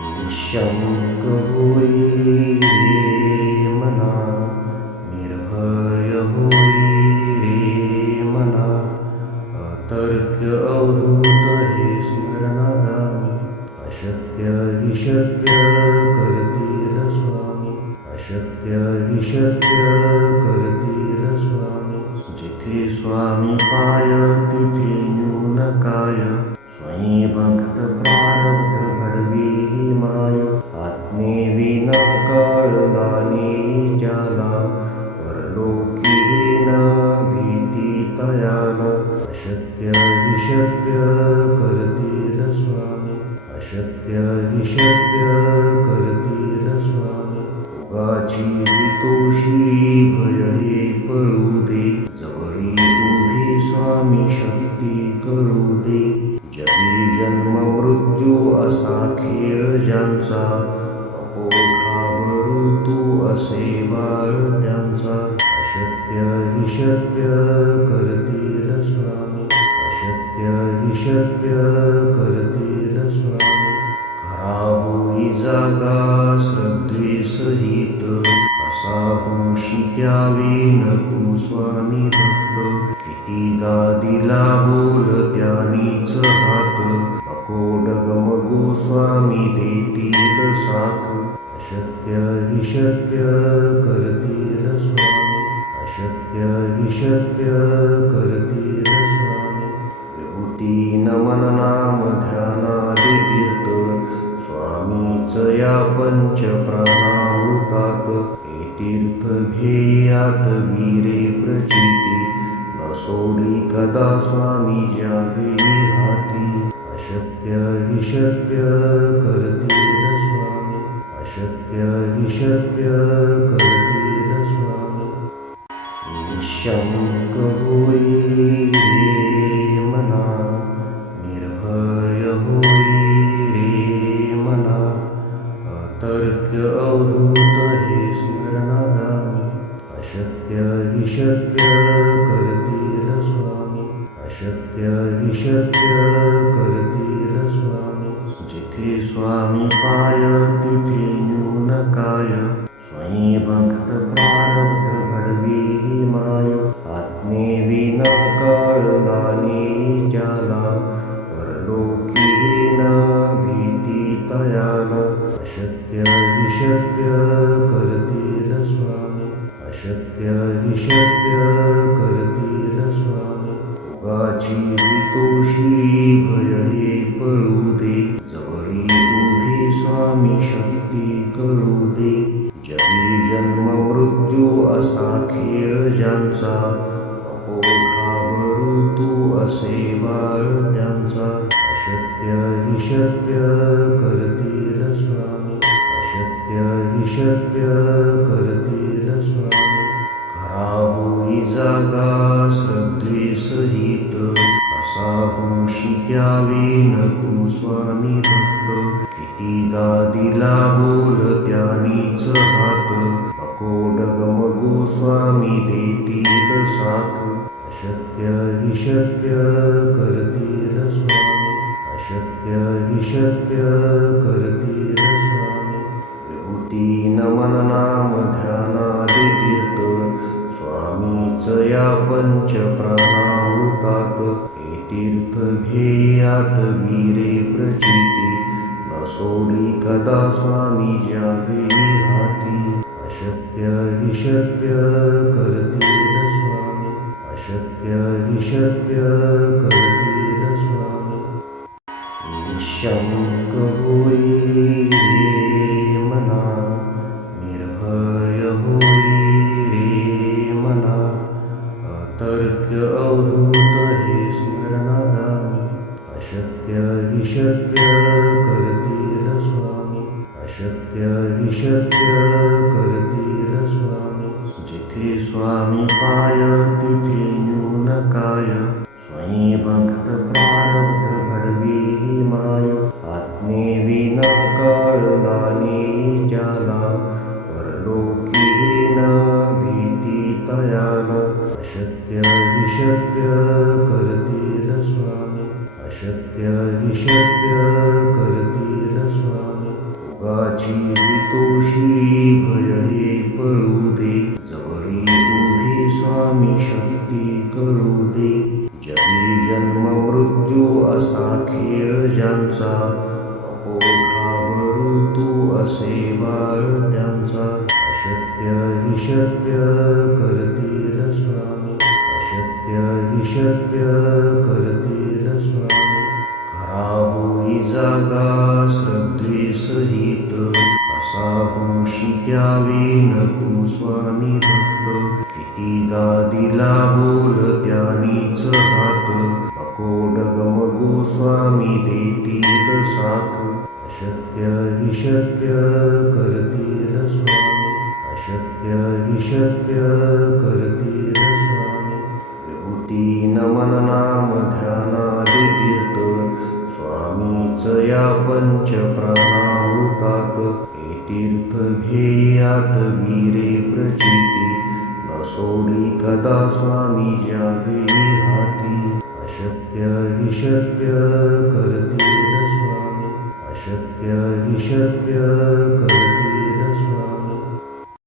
निःशङ्क होई रे मना, निर्भय होई रे मना, अतर्क्य अवधूत हे स्मरणागामी, अशक्य हि शक्य करतील स्वामी, अशक्य हि शक्य करतील स्वामी. जिथे स्वामी पाय तिथे न्यून काय, स्वयं भक्त प्रारब्ध घडवी ही माय. आज्ञेविना कळलानी ज्याला, परलोकी न भीती तयाला. अशक्य हि शक्य करतील स्वामी, अशक्य हि शक्य करतील स्वामी. उगाची तोषी भय हे पळू दे, जवळी उभी स्वामी शक्ती कळू दे. जगी जन्म मृत्यू असा खेळ ज्यांचा, नको घाबरू तू असे बाळ त्यांचा. अशक्य हि शक्य करतील स्वामी, अशक्य हि शक्य करतील स्वामी. खरा होई जागा श्रद्धे सहित, असा होशी द्यावी न तू स्वामी भक्त. कितीदा दिला बोल त्यानीच हात, नको डगमगू स्वामी देतील साथ. अशक्य हि शक्य करतील स्वामी, अशक्य हि शक्य करतील स्वामी. विभूती नमन नाम ध्यानादि तीर्थ, स्वामीच या पंच प्राणामृतात. हे तीर्थ घेई आठवी रे प्रचिती, न सोडी कदा स्वामी ज्या घेई हाती. अशक्य हि शक्य करतील स्वामी, अशक्य हि शक्य करतील स्वामी. निःशङ्क होई रे मना, निर्भय होई रे मना, अतर्क्य अवधूत हे स्मरणागामी. अशक्य हि शक्य करतील स्वामी, अशक्य हि शक्य करतील स्वामी. जिथे स्वामी पाय तिथे न्यून काय, स्वयं भक्त प्रारब्ध घडवी ही माय. आज्ञेविना कळलानी ज्याला, परलोकी न भीती तयाला. अशक्य हि शक्य करतील स्वामी, अशक्य हि शक्य करतील स्वामी. उगाची तोषी भय हे पळू दे, जवळी उभी स्वामी शक्ती कळू दे. जगी जन्म मृत्यू असा खेळ ज्यांचा, नको घाबरू तू असे बाळ त्यांचा. अशक्य हि शक्य करतील स्वामी, अशक्य हि शक्य करतील स्वामी. खरा होई जागा श्रद्धे सहित, असा होशी द्यावी न तू स्वामी भक्त. कितीदा दिला बोल त्यानीच हात, नको डगमगू स्वामी देतील साथ. अशक्य हि शक्य करतील स्वामी, अशक्य हि शक्य करतील स्वामी. विभूती नमन नाम ध्यानादि तीर्थ, स्वामीच या पंच प्राणामृतात. हे तीर्थ घेई आठवी रे प्रचिती, न सोडी कदा स्वामी ज्या घेई हाती. अशक्य हि शक्य करतील स्वामी, अशक्य हि शक्य करतील स्वामी. निःशङ्क होई रे मना, निर्भय होई रे मना, अतर्क्य अवधूत हे स्मरणागामी. अशक्य हि शक्य करतील स्वामी, अशक्य हि शक्य करतील स्वामी. जिथे स्वामी पाय तिथे न्यून काय, स्वयं भक्त प्रारब्ध घडवी ही माय. आज्ञेविना कळलानी ज्याला, परलोकी न भीती तयाला. अशक्य हि शक्य करतील स्वामी, अशक्य हि शक्य करतील स्वामी. तोषी भय हे पळू दे, जवळी उभी स्वामी शक्ती कळू दे. जगी जन्म मृत्यू असा खेळ ज्यांचा, नको घाबरू तू असे बाळ त्यांचा. अशक्य हि शक्य करतील स्वामी, अशक्य हि शक्य करतील स्वामी. खरा होई जागा श्रद्धे सहित, कसा होशी त्यावेन तू स्वामी भक्त. कितीदा दिला बोल त्यानीच हात, नको डगमगू स्वामी देतील साथ. अशक्य हि शक्य करतील स्वामी, अशक्य हि शक्य करतील स्वामी. विभूती नमन नाम ध्यानादि तीर्थ, स्वामीच या पंच प्राणामृतात. हे तीर्थ घेई आठवी रे प्रचिती, न सोडी कदा स्वामी ज्या घेई हाती. अशक्य हि शक्य करतील स्वामी, अशक्य हि शक्य करतील.